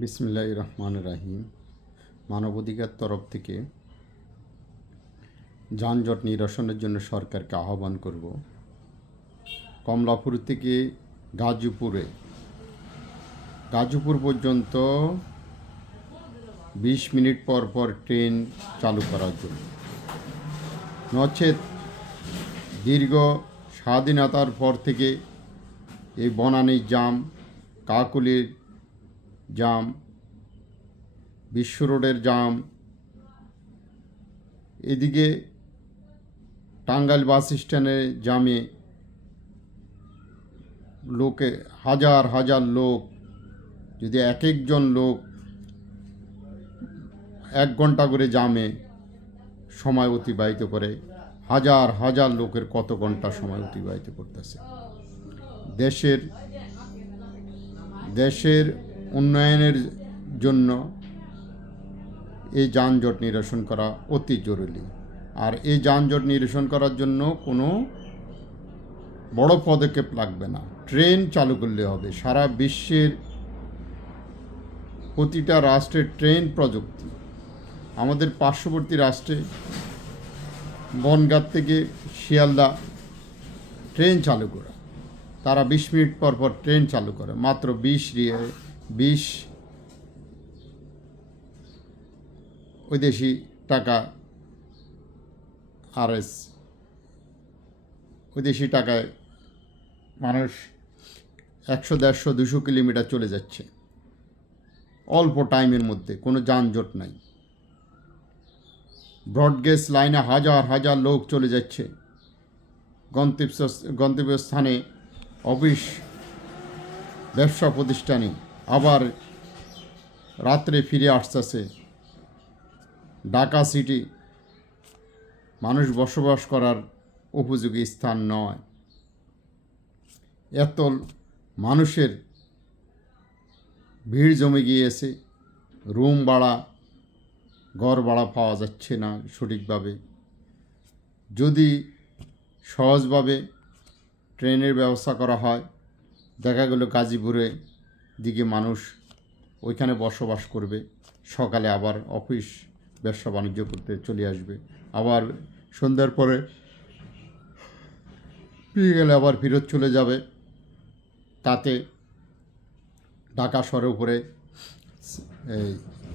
বিসমিল্লাহ রহমান রাহিম মানবাধিকার তরফ থেকে যানজট নিরসনের জন্য সরকারকে আহ্বান করব। কমলাপুর থেকে গাজীপুরে। গাজীপুর পর্যন্ত বিশ মিনিট পর পর ট্রেন চালু করার জন্য। নচেত দীর্ঘ স্বাধীনতার পর থেকে এই বনানীর জাম, কাকুলির জাম বিশ্ব রোডের জাম। এদিকে টাঙ্গাইল বাস স্ট্যান্ডে জামে লোকে, হাজার হাজার লোক, যদি এক একজন লোক এক ঘণ্টা করে জামে সময় অতিবাহিত করে, হাজার হাজার লোকের কত ঘণ্টা সময় অতিবাহিত করতেছে। দেশের দেশের উন্নয়নের জন্য এই যানজট নিরসন করা অতি জরুরি। আর এই যানজট নিরসন করার জন্য কোনো বড় পদক্ষেপ লাগবে না। ট্রেন চালু করলে হবে। সারা বিশ্বের প্রতিটা রাষ্ট্রের ট্রেন প্রযুক্তি। আমাদের পার্শ্ববর্তী রাষ্ট্রে বনগাঁ থেকে শিয়ালদা ট্রেন চালু করা। তারা বিশ মিনিট পর পর ট্রেন চালু করে। মাত্র বিশ রিয়ে বিশ বৈদেশি টাকা আর এস বৈদেশি টাকায় মানুষ একশো দেড়শো দুশো কিলোমিটার চলে যাচ্ছে। অল্প টাইমের মধ্যে, কোনো যানজট নাই। ব্রডগেজ লাইনে হাজার হাজার লোক চলে যাচ্ছে। গন্তব্য গন্তব্যস্থানে অফিস, ব্যবসা প্রতিষ্ঠানে আবার রাত্রে ফিরে আসতেছে। ঢাকা সিটি মানুষ বসবাস করার উপযোগী স্থান নয়। এত মানুষের ভিড় জমে গিয়েছে। রুম ভাড়া, ঘর ভাড়া পাওয়া যাচ্ছে না সঠিকভাবে। যদি সহজভাবে ট্রেনের ব্যবস্থা করা হয়, দেখা গেল গাজীপুরে দিকে মানুষ ওইখানে বসবাস করবে, সকালে আবার অফিস, ব্যবসা বাণিজ্য করতে চলে আসবে। আবার সন্ধ্যার পরে গেলে আবার ফেরত চলে যাবে। তাতে ঢাকা শহরের উপরে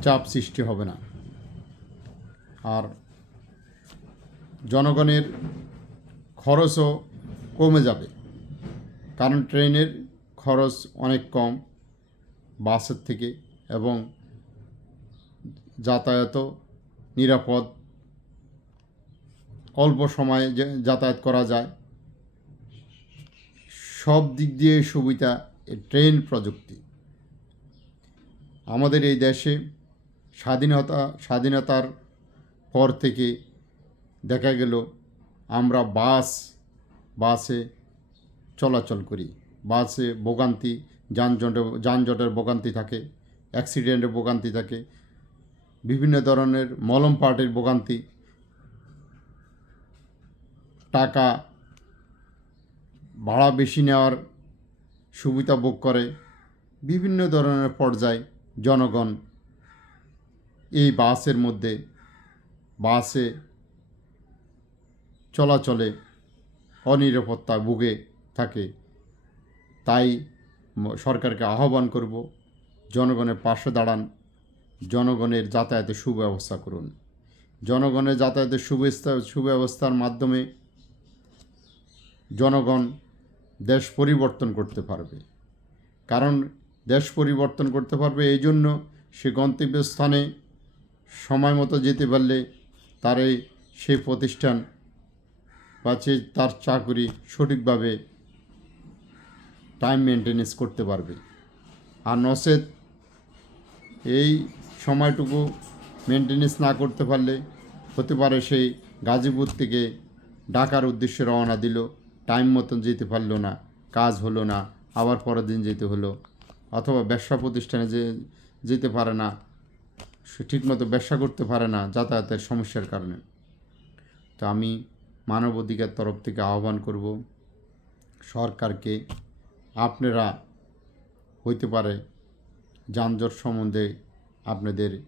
চাপ সৃষ্টি হবে না। আর জনগণের খরচও কমে যাবে। কারণ ট্রেনের খরচ অনেক কম। বাসের থেকে এবং যাতায়াতও নিরাপদ। অল্প সময়ে যাতায়াত করা যায়। সব দিক দিয়ে সুবিধা ট্রেন প্রযুক্তি। আমাদের এই দেশে স্বাধীনতা, স্বাধীনতার পর থেকে দেখা গেল আমরা বাস, বাসে চলাচল করি। বাসে ভোগান্তি যানজটে, যানজটের ভোগান্তি থাকে অ্যাক্সিডেন্টের ভোগান্তি থাকে, বিভিন্ন ধরনের মলম পার্টির ভোগান্তি, টাকা ভাড়া বেশি নেওয়ার সুবিধা ভোগ করে, বিভিন্ন ধরনের পর্যায়ে জনগণ এই বাসের মধ্যে, বাসে চলাচলে অনিরাপত্তা ভুগে থাকে। তাই সরকারকে আহ্বান করব, জনগণের পাশে দাঁড়ান, জনগণের যাতায়াতের সুব্যবস্থা করুন। জনগণের যাতায়াতের সুব্যবস্থা, সুব্যবস্থার মাধ্যমে জনগণ দেশ পরিবর্তন করতে পারবে। কারণ দেশ পরিবর্তন করতে পারবে এই জন্য সে গন্তব্যস্থানে সময় মতো যেতে পারলে তার সেই প্রতিষ্ঠান বা তার চাকরি সঠিকভাবে টাইম মেনটেনেন্স করতে পারবে। আর নসেত এই সময়টুকু মেনটেনেন্স না করতে পারলে হতে পারে সেই গাজীপুর থেকে ঢাকার উদ্দেশ্যে রওনা দিল টাইম মতন যেতে পারল না, কাজ হলো না, আবার পরের দিন যেতে হলো। অথবা ব্যবসা প্রতিষ্ঠানে যে যেতে পারে না, সে ঠিকমতো ব্যবসা করতে পারে না যাতায়াতের সমস্যার কারণে। তো আমি মানবাধিকার তরফ থেকে আহ্বান করব, সরকারকে আপনারা হইতে পারে যানজট সম্বন্ধে আপনাদের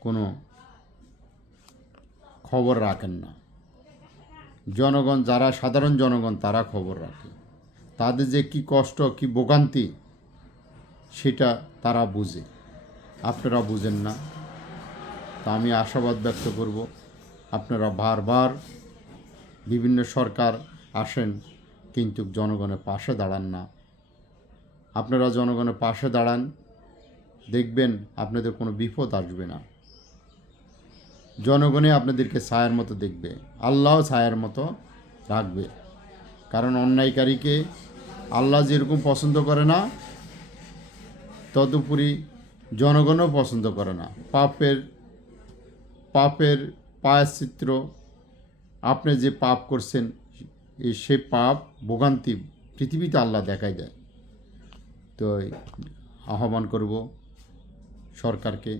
কোনো খবর রাখেন না। জনগণ যারা, সাধারণ জনগণ তারা খবর রাখে। তাদের যে কি কষ্ট, কি ভোগান্তি, সেটা তারা বুঝে। আপনারা বুঝেন না। তা আমি আশাবাদ ব্যক্ত করব। আপনারা বারবার বিভিন্ন সরকার আসেন কিন্তু জনগণের পাশে দাঁড়ান না। আপনারা জনগণের পাশে দাঁড়ান, দেখবেন আপনাদের কোনো বিপদ আসবে না। জনগণে আপনাদেরকে ছায়ার মতো দেখবে, আল্লাহ ছায়ার মতো রাখবে। কারণ অন্যায়কারীকে আল্লাহ যেরকম পছন্দ করে না, তদুপরি জনগণও পছন্দ করে না। পাপের পাপের পায়চিত্র, আপনি যে পাপ করছেন সে পাপ, ভোগান্তি পৃথিবীতে আল্লাহ দেখাই দেয়। তো আহ্বান করব সরকারকে,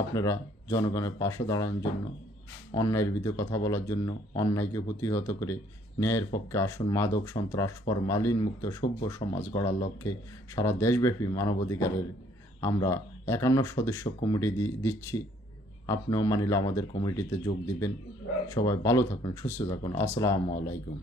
আপনারা জনগণের পাশে দাঁড়ানোর জন্য, অন্যায়ের বিরুদ্ধে কথা বলার জন্য, অন্যায়কে প্রতিহত করে ন্যায়ের পক্ষে আসুন, মাদক, সন্ত্রাস, পর মালিন মুক্ত সভ্য সমাজ গড়ার লক্ষ্যে সারা দেশব্যাপী মানবাধিকারের আমরা একান্ন সদস্য কমিটি দিচ্ছি। আপনিও মানিলে আমাদের কমিটিতে যোগ দিবেন। সবাই ভালো থাকুন, সুস্থ থাকুন। আসসালামু আলাইকুম।